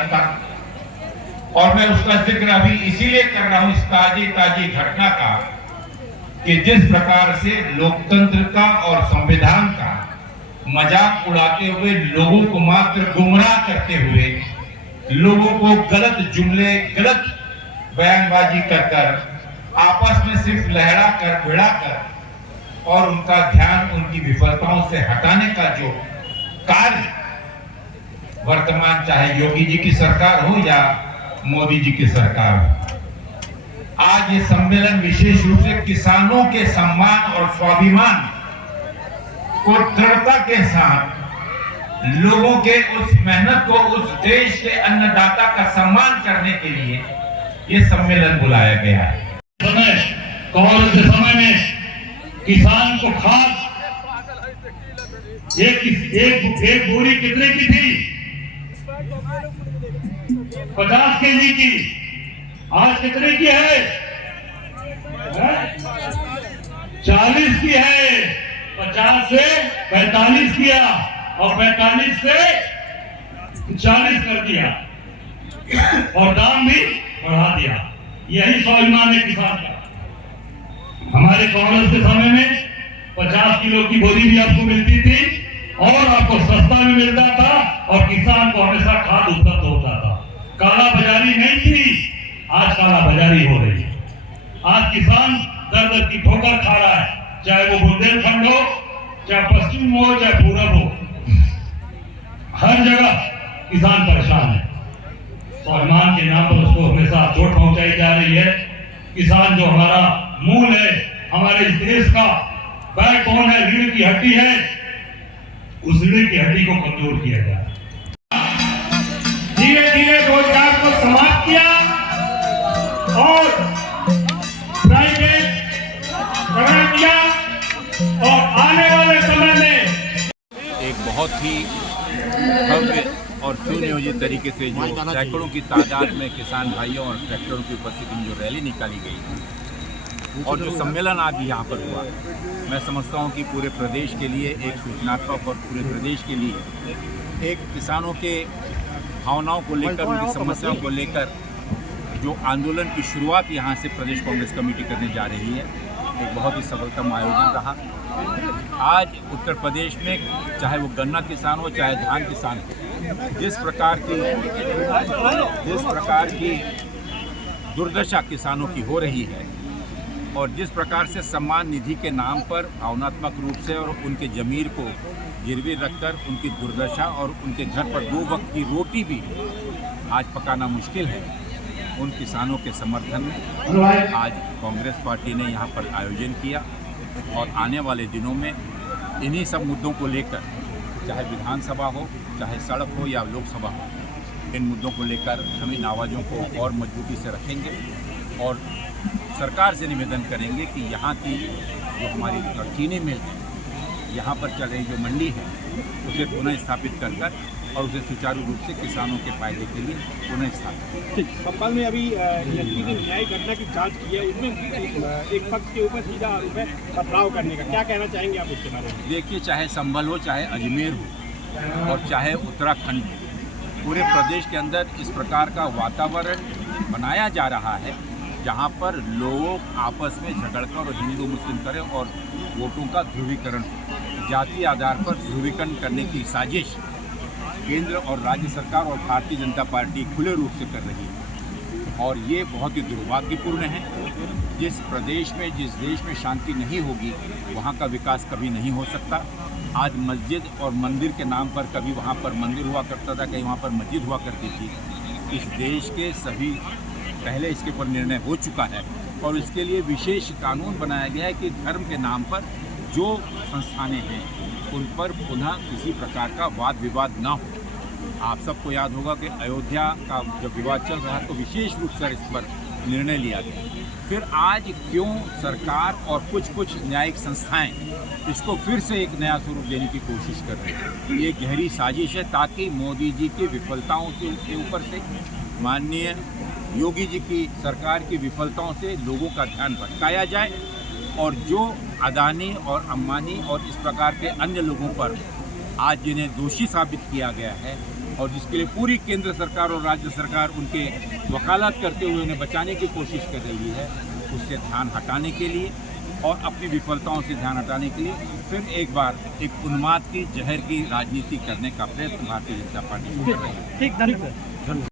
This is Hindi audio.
जनता। और मैं उसका जिक्र अभी इसीलिए कर रहा हूं इस ताजी घटना का कि जिस प्रकार से लोकतंत्र का और संविधान का मजाक उड़ाते हुए लोगों को मात्र गुमराह करते हुए, लोगों को गलत जुमले, गलत बयानबाजी कर आपस में सिर्फ लहरा कर भिड़ा कर और उनका ध्यान उनकी विफलताओं से हटाने का जो कार्य वर्तमान चाहे योगी जी की सरकार हो या मोदी जी की सरकार हो, आज ये सम्मेलन विशेष रूप से किसानों के सम्मान और स्वाभिमान को दृढ़ता के साथ, लोगों के उस मेहनत को, उस देश के अन्नदाता का सम्मान करने के लिए ये सम्मेलन बुलाया गया है। कांग्रेस के समय में किसान को खाद एक बोरी कितने की थी? 50 केजी की। आज कितने की है? 40 की है। 50 से 45 किया और 45 से 40 कर दिया और दाम भी बढ़ा दिया। यही स्वाभिमान है किसान का। हमारे कांग्रेस के समय में 50 किलो की बोरी भी आपको मिलती थी और आपको सस्ता भी मिलता था और किसान को हमेशा खाद उपलब्ध होता था। काला बाजारी नहीं थी, आज काला बाजारी हो रही है। आज किसान दर दर की ठोकर खा रहा है, चाहे वो बुंदेलखंड हो, चाहे पश्चिम हो, चाहे पूरब हो, हर जगह किसान परेशान है। स्वाभिमान के नाम पर उसको हमेशा चोट पहुंचाई जा रही है। किसान जो हमारा मूल है, हमारे इस देश का बैकबोन है, रीढ़ की हड्डी है, उस रीढ़ की हड्डी को कमजोर किया गया। धीरे धीरे रोजगार को समाप्त किया और प्राइवेट करा दिया और आने वाले समय में एक बहुत ही भव्य और सुनियोजित तरीके से जो सैकड़ों की तादाद में किसान भाइयों और ट्रैक्टरों की उपस्थिति में जो रैली निकाली गई और जो सम्मेलन आज यहाँ पर हुआ, मैं समझता हूँ कि पूरे प्रदेश के लिए एक सूचनात्मक और पूरे प्रदेश के लिए एक किसानों के भावनाओं को लेकर, उनकी समस्याओं को लेकर जो आंदोलन की शुरुआत यहाँ से प्रदेश कांग्रेस कमेटी करने जा रही है, एक बहुत ही सफलतम आयोजन रहा। आज उत्तर प्रदेश में चाहे वो गन्ना किसान हो, चाहे धान किसान हो, जिस प्रकार की दुर्दशा किसानों की हो रही है और जिस प्रकार से सम्मान निधि के नाम पर भावनात्मक रूप से और उनके जमीर को गिरवी रखकर उनकी दुर्दशा और उनके घर पर 2 वक्त की रोटी भी आज पकाना मुश्किल है, उन किसानों के समर्थन में आज कांग्रेस पार्टी ने यहाँ पर आयोजन किया और आने वाले दिनों में इन्हीं सब मुद्दों को लेकर, चाहे विधानसभा हो, चाहे सड़क हो या लोकसभा हो, इन मुद्दों को लेकर हम इन आवाज़ों को और मजबूती से रखेंगे और सरकार से निवेदन करेंगे कि यहाँ की जो हमारी चीनी मिल है, यहाँ पर चल रही जो मंडी है, उसे पुनः स्थापित कर और उसे सुचारू रूप से किसानों के फायदे के लिए पुनः स्थापित। ठीक, भोपाल में अभी लड़की ने न्याय घटना की जांच की है, उसमें एक पक्ष के ऊपर सीधा आरोप है पथराव करने का, क्या कहना चाहेंगे आप उसके बारे में? देखिए, चाहे संभल हो, चाहे अजमेर हो और चाहे उत्तराखंड हो, पूरे प्रदेश के अंदर इस प्रकार का वातावरण बनाया जा रहा है जहाँ पर लोग आपस में झगड़कर और हिंदू मुस्लिम करें और वोटों का ध्रुवीकरण, जाति आधार पर ध्रुवीकरण करने की साजिश केंद्र और राज्य सरकार और भारतीय जनता पार्टी खुले रूप से कर रही है और ये बहुत ही दुर्भाग्यपूर्ण है। जिस प्रदेश में, जिस देश में शांति नहीं होगी, वहाँ का विकास कभी नहीं हो सकता। आज मस्जिद और मंदिर के नाम पर कभी वहाँ पर मंदिर हुआ करता था, कहीं वहाँ पर मस्जिद हुआ करती थी। इस देश के सभी पहले इसके ऊपर निर्णय हो चुका है और इसके लिए विशेष कानून बनाया गया है कि धर्म के नाम पर जो संस्थानें हैं उन पर पुनः किसी प्रकार का वाद विवाद ना हो। आप सबको याद होगा कि अयोध्या का जब विवाद चल रहा तो विशेष रूप से इस पर निर्णय लिया गया। फिर आज क्यों सरकार और कुछ न्यायिक संस्थाएं इसको फिर से एक नया स्वरूप देने की कोशिश कर रही हैं? ये गहरी साजिश है ताकि मोदी जी की विफलताओं के ऊपर से, माननीय योगी जी की सरकार की विफलताओं से लोगों का ध्यान भटकाया जाए और जो अदानी और अंबानी और इस प्रकार के अन्य लोगों पर आज जिन्हें दोषी साबित किया गया है और जिसके लिए पूरी केंद्र सरकार और राज्य सरकार उनके वकालत करते हुए उन्हें बचाने की कोशिश कर रही है, उससे ध्यान हटाने के लिए और अपनी विफलताओं से ध्यान हटाने के लिए फिर एक बार एक उन्माद की जहर की राजनीति करने का प्रयत्न भारतीय जनता पार्टी कर रही है। ठीक, धन्यवाद।